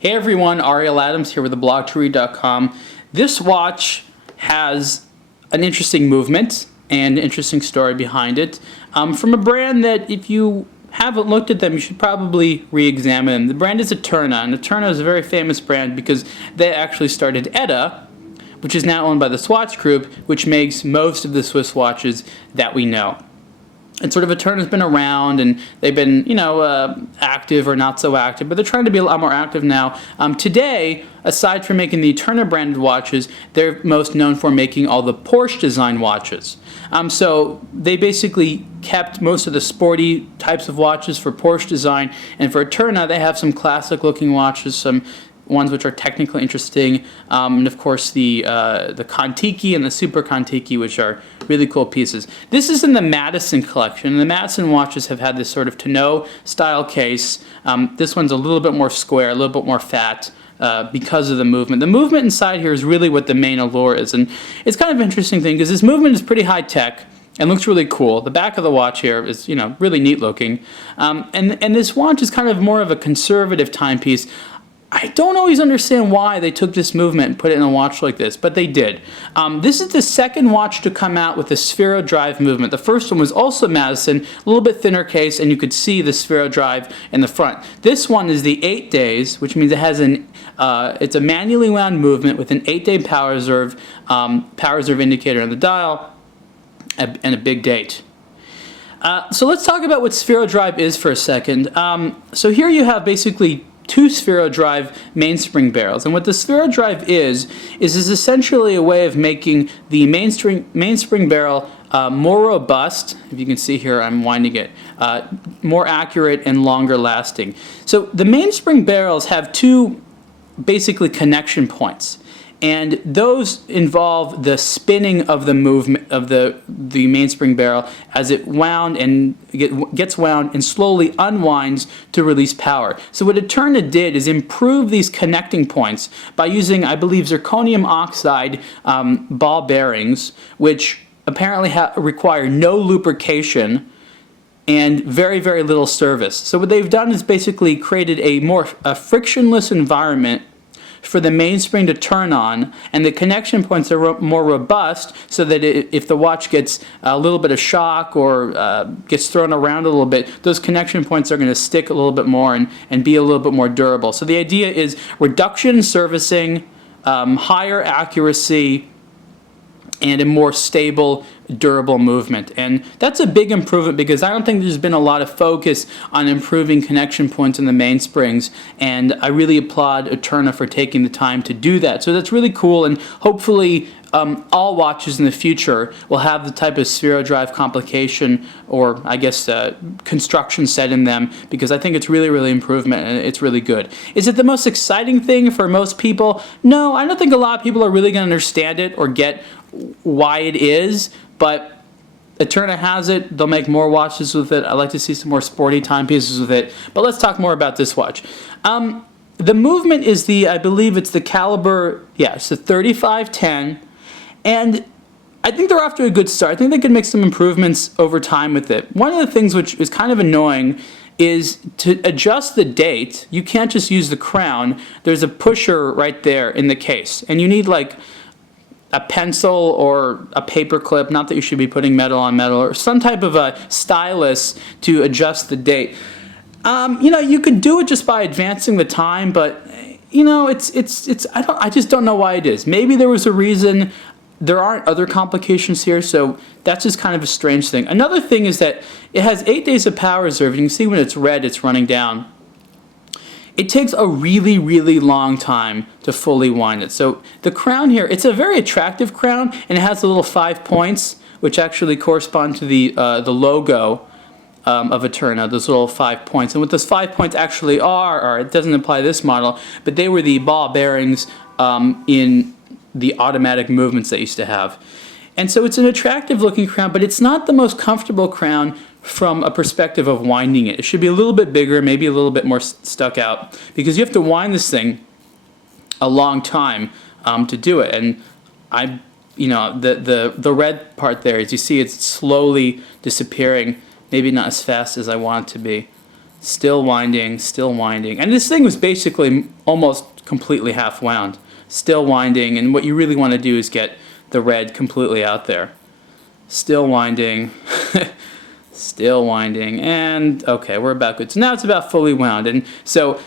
Hey everyone, Ariel Adams here with theblogtoread.com. This watch has an interesting movement and an interesting story behind it from a brand that if you haven't looked at them, you should probably re-examine them. The brand is Eterna, and Eterna is a very famous brand because they actually started Etta, which is now owned by the Swatch Group, which makes most of the Swiss watches that we know. And sort of Eterna's been around, and they've been, active or not so active, but they're trying to be a lot more active now. Today, aside from making the Eterna branded watches, they're most known for making all the Porsche design watches. So they basically kept most of the sporty types of watches for Porsche design, and for Eterna, they have some classic looking watches, some ones which are technically interesting, and of course the Kontiki and the Super Kontiki, which are really cool pieces. This is in the Madison collection. The Madison watches have had this sort of tonneau style case. This one's a little bit more square, a little bit more fat, because of the movement. The movement inside here is really what the main allure is, and it's kind of an interesting thing because this movement is pretty high tech and looks really cool. The back of the watch here is, really neat looking, and this watch is kind of more of a conservative timepiece. I don't always understand why they took this movement and put it in a watch like this, but they did. This is the second watch to come out with the Spherodrive movement. The first one was also Madison, a little bit thinner case, and you could see the Spherodrive in the front. This one is the 8 days, which means it has it's a manually wound movement with an 8-day power reserve indicator on the dial, and a big date. So let's talk about what Spherodrive is for a second. So here you have basically two Spherodrive mainspring barrels, and what the Spherodrive is essentially a way of making the mainspring barrel more robust. If you can see here, I'm winding it, more accurate and longer lasting. So the mainspring barrels have two basically connection points, and those involve the spinning of the movement of the mainspring barrel as it wound and gets wound and slowly unwinds to release power. So what Eterna did is improve these connecting points by using, I believe, zirconium oxide ball bearings, which apparently require no lubrication and very, very little service. So what they've done is basically created a frictionless environment for the mainspring to turn on, and the connection points are more robust so that if the watch gets a little bit of shock or gets thrown around a little bit, those connection points are going to stick a little bit more and be a little bit more durable. So the idea is reduction in servicing, higher accuracy, and a more stable, durable movement. And that's a big improvement because I don't think there's been a lot of focus on improving connection points in the mainsprings, and I really applaud Eterna for taking the time to do that. So that's really cool, and hopefully all watches in the future will have the type of Spherodrive complication or I guess construction set in them, because I think it's really, really improvement and it's really good. Is it the most exciting thing for most people? No, I don't think a lot of people are really going to understand it or get why it is, but Eterna has it. They'll make more watches with it. I'd like to see some more sporty timepieces with it, but let's talk more about this watch. The movement is I believe it's the caliber, it's the 3510, and I think they're off to a good start. I think they could make some improvements over time with it. One of the things which is kind of annoying is to adjust the date, you can't just use the crown. There's a pusher right there in the case, and you need like a pencil or a paper clip, not that you should be putting metal on metal, or some type of a stylus to adjust the date. You could do it just by advancing the time, but I just don't know why it is. Maybe there was a reason. There aren't other complications here, so that's just kind of a strange thing. Another thing is that it has 8 days of power reserve. You can see when it's red, it's running down. It takes a really, really long time to fully wind it. So the crown here, it's a very attractive crown, and it has the little 5 points, which actually correspond to the logo of Eterna, those little 5 points. And what those 5 points actually are, or it doesn't apply to this model, but they were the ball bearings in the automatic movements they used to have. And so it's an attractive looking crown, but it's not the most comfortable crown from a perspective of winding it. It should be a little bit bigger, maybe a little bit more stuck out, because you have to wind this thing a long time to do it. And the red part there, as you see, it's slowly disappearing, maybe not as fast as I want it to be. Still winding, still winding. And this thing was basically almost completely half wound. Still winding, and what you really want to do is get the red completely out there. Still winding, still winding, and okay, we're about good. So now it's about fully wound. And so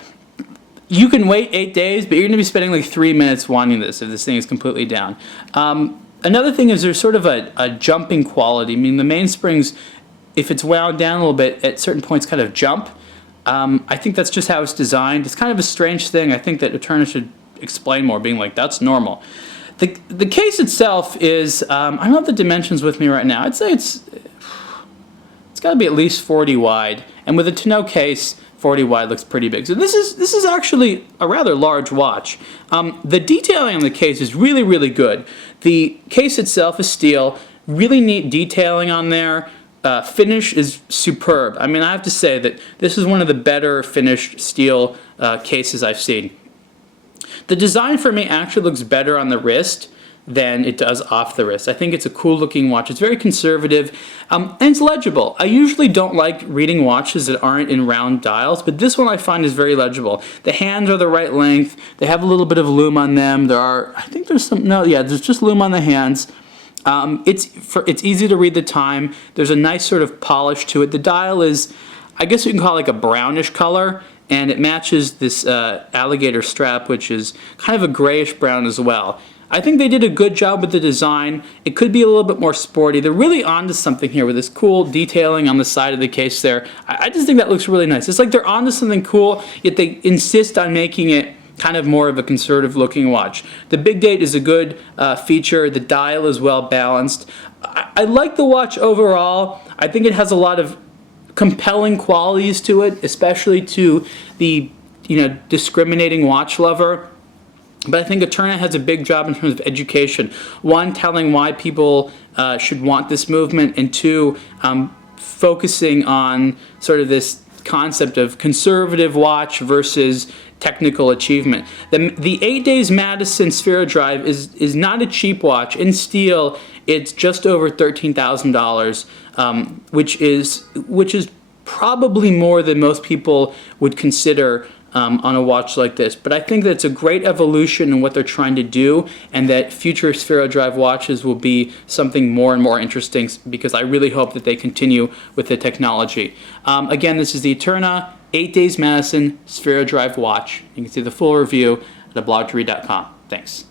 you can wait 8 days, but you're going to be spending like 3 minutes winding this if this thing is completely down. Another thing is there's sort of a jumping quality. I mean, the mainsprings, if it's wound down a little bit, at certain points kind of jump. I think that's just how it's designed. It's kind of a strange thing. I think that Eterna should explain more, being like, that's normal. The case itself is, I don't have the dimensions with me right now. I'd say it's got to be at least 40 wide. And with a tonneau case, 40 wide looks pretty big. So this is actually a rather large watch. The detailing on the case is really, really good. The case itself is steel, really neat detailing on there. Finish is superb. I mean, I have to say that this is one of the better finished steel cases I've seen. The design for me actually looks better on the wrist than it does off the wrist. I think it's a cool looking watch. It's very conservative, and it's legible. I usually don't like reading watches that aren't in round dials, but this one I find is very legible. The hands are the right length. They have a little bit of lume on them. There's just lume on the hands. It's easy to read the time. There's a nice sort of polish to it. The dial is, I guess you can call it like a brownish color, and it matches this alligator strap, which is kind of a grayish brown as well. I think they did a good job with the design. It could be a little bit more sporty. They're really onto something here with this cool detailing on the side of the case there. I just think that looks really nice. It's like they're onto something cool, yet they insist on making it kind of more of a conservative looking watch. The big date is a good feature. The dial is well balanced. I like the watch overall. I think it has a lot of compelling qualities to it, especially to the discriminating watch lover. But I think Eterna has a big job in terms of education. One, telling why people should want this movement, and two, focusing on sort of this concept of conservative watch versus technical achievement. The 8 Days Madison Spherodrive is not a cheap watch. In steel, it's just over $13,000, which is probably more than most people would consider on a watch like this. But I think that it's a great evolution in what they're trying to do, and that future Spherodrive watches will be something more and more interesting, because I really hope that they continue with the technology. Again, this is the Eterna 8 Days Madison Spherodrive watch. You can see the full review at theblogtoread.com. Thanks.